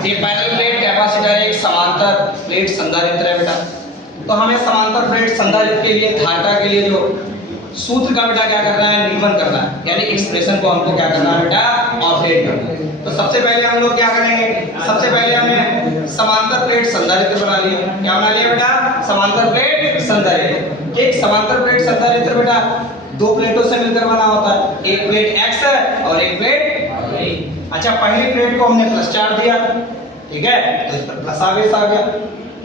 एक parallel plate capacitor, एक समांतर प्लेट संधारित्र है बेटा। तो हमें समांतर प्लेट संधारित्र के लिए, धारिता के लिए जो सूत्र का बेटा क्या करना है, निरूपण करना है, यानी एक्सप्रेशन को हमको क्या करना है बेटा, ऑपरेट करना है। तो सबसे पहले हम लोग क्या करेंगे, सबसे पहले हमने समांतर प्लेट संधारित्र बना लिया। क्या बना लिया बेटा, समांतर प्लेट संधारित्र। एक समांतर प्लेट संधारित्र बेटा दो प्लेटों से मिलकर बना होता है, एक प्लेट x है और एक प्लेट y। अच्छा, पहली प्लेट को हमने प्लस चार्ज दिया, ठीक है, तो इस पर प्लस आवेश आ गया।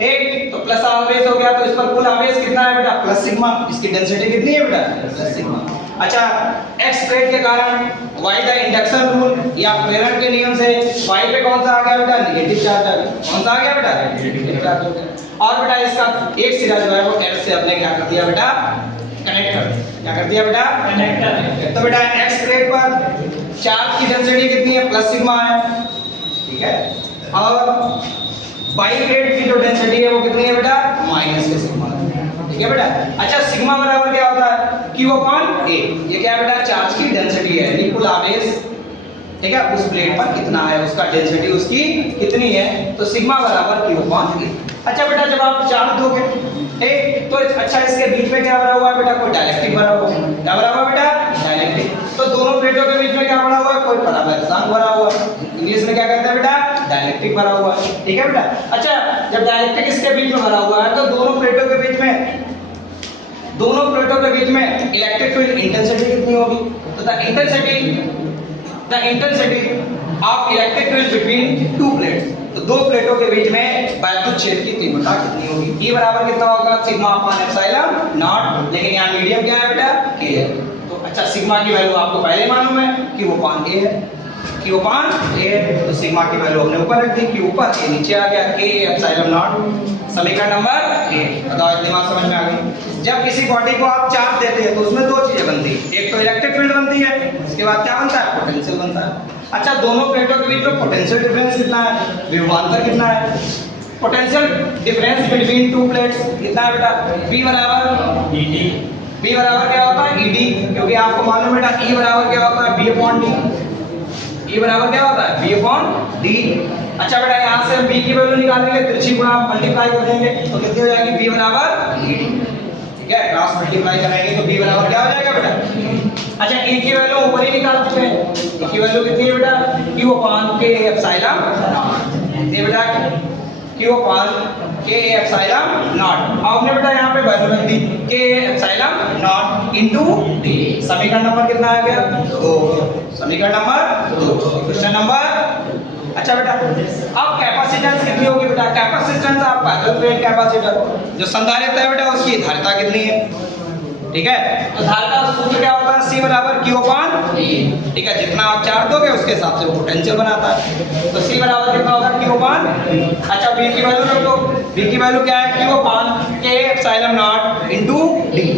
एक तो प्लस आवेश हो गया, तो इस पर कुल आवेश कितना है बेटा, प्लस सिग्मा। इसकी डेंसिटी कितनी है बेटा, प्लस सिग्मा। अच्छा, x प्लेट के कारण y का इंडक्शन रूल या प्रेरण के नियम से y पे कौन सा आ गया बेटा, नेगेटिव चार्ज आ गया। कौन सा आ गया बेटा, नेगेटिव चार्ज हो गया। और बेटा इसका एक सिरा जो है वो L से हमने क्या कर दिया बेटा, कनेक्ट कर दिया। क्या कर दिया बेटा, कनेक्ट कर दिया। तो बेटा x प्लेट पर चार्ज की डेंसिटी कितनी है, प्लस सिग्मा है, ठीक है, और y प्लेट की जो डेंसिटी है वो कितनी है बेटा, माइनस के सिग्मा, ठीक है बेटा। अच्छा, सिग्मा बराबर क्या होता है, Q अपॉन A। ये क्या है बेटा, चार्ज की डेंसिटी है, यानी कुल आवेश, ठीक है, उस प्लेट पर कितना है, उसका डेंसिटी उसकी कितनी है, तो सिग्मा बराबर Q अपॉन A। अच्छा बेटा, जब आप चार्ज दोगे, ठीक, तो अच्छा इसके बीच में क्या भरा हुआ है बेटा, कोई डाइलेक्ट्रिक भरा हुआ है। क्या भरा हुआ है बेटा, डाइलेक्ट्रिक। तो दोनों प्लेटों के बीच में क्या भरा हुआ है, कोई परावर्तक भरा हुआ है। इंग्लिश में क्या कहते हैं बेटा, डाइलेक्ट्रिक भरा हुआ है, ठीक है बेटा। अच्छा, जब डाइलेक्ट्रिक इसके बीच में भरा हुआ है तो दोनों प्लेटों के बीच में इलेक्ट्रिक फील्ड इंटेंसिटी कितनी होगी, तो the intensity of electric field between two plates, तो दो प्लेटों के बीच में वैद्युत क्षेत्र की तीव्रता कितनी होगी। E बराबर कितना होगा, सिग्मा अपॉन एप्सिलॉन नॉट, लेकिन यहाँ मीडियम क्या है बेटा, K है। तो अच्छा, सिग्मा की वैल्यू आपको पहले मालूम है, Q अपॉन A है, Q अपॉन A, तो सिग्मा की वैल्यू हमने ऊपर रख दी, Q ऊपर, A नीचे आ गया, K एप्सिलॉन नॉट। समीकरण नंबर 1, बताओ दिमाग समझ में आ गई। जब किसी बॉडी को आप चार्ज देते हैं तो उसमें दो चीजें बनती है, एक तो इलेक्ट्रिक फील्ड बनती है, उसके बाद क्या बनता है, पोटेंशियल बनता है। अच्छा, दोनों प्लेटों के बीच में पोटेंशियल डिफरेंस कितना है, विभवांतर कितना है, potential difference between two plates कितना है बेटा, P बराबर dt। P बराबर क्या होता है, ED, क्योंकि आपको मालूम है बेटा E बराबर क्या होता है, B अपॉन D। E बराबर क्या होता है, B अपॉन D। अच्छा बेटा, यहाँ से हम B की वैल्यू निकालेंगे, तिरछी गुणा मल्टीप्लाई कर देंगे तो कितनी हो जाएगी, B बराबर ED, ठीक है, क्रॉस मल्टीप्लाई कराएंगे तो B बराबर क्या हो जाएगा बेटा। अच्छा, E की वैल्यू ऊपर ही निकाल चुके हैं, E की वैल्यू कितनी है बेटा, Q upon K epsilon not. ये बेटा Q upon K epsilon not, आपने बेटा यहाँ पे वैल्यू रख दी K epsilon not into D। समीकरण नंबर कितना आ गया, 2। समीकरण नंबर 2, क्वेश्चन नंबर। अच्छा बेटा, अब कैपेसिटेंस कितनी होगी बेटा, capacitance of parallel plate capacitor, जो संधारित्र है बेटा उसकी धारिता कितनी है, ठीक है। तो धारिता सूत्र क्या होता है, C बराबर Q अपॉन E, ठीक है, जितना आप चार्ज दोगे उसके हिसाब से वो पोटेंशियल बनाता है। तो C बराबर कितना होगा, Q अपॉन। अच्छा, B की वैल्यू रख दो, B की वैल्यू क्या है, Q upon K epsilon not into D।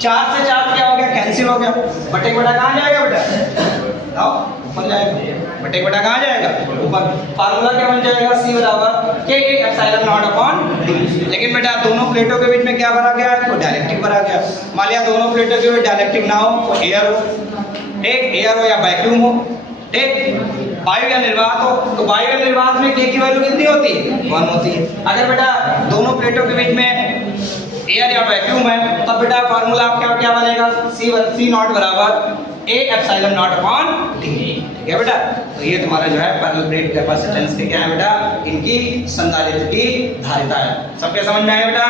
4 से 4 क्या हो गया, कैंसिल हो गया, बटे बटा कहाँ जाएगा बेटा, बताओ, ऊपर जाएगा, बटे बटा कहाँ जाएगा, ऊपर। फार्मूला क्या बन जाएगा, C बराबर K epsilon not upon D। लेकिन बेटा दोनों प्लेटों के बीच में क्या भरा गया है, तो डाइलेक्ट्रिक भरा गया। मान लिया दोनों प्लेटों के बीच डाइलेक्ट्रिक ना हो, तो एयर हो, एक एयर हो या वैक्यूम हो, एक वायु या निर्वात हो, तो वायु या निर्वात में K की वैल्यू कितनी होती है, 1 होती है। अगर बेटा दोनों प्लेटों के बीच में एयर या वैक्यूम है तब बेटा फार्मूला आपका क्या बनेगा, C नॉट बराबर A epsilon not upon D, ठीक है बेटा। तो ये तुम्हारा जो है पैरेलल प्लेट कैपेसिटेंस के क्या है बेटा, इनकी संधारित्र की धारिता है। सबके समझ में आया बेटा।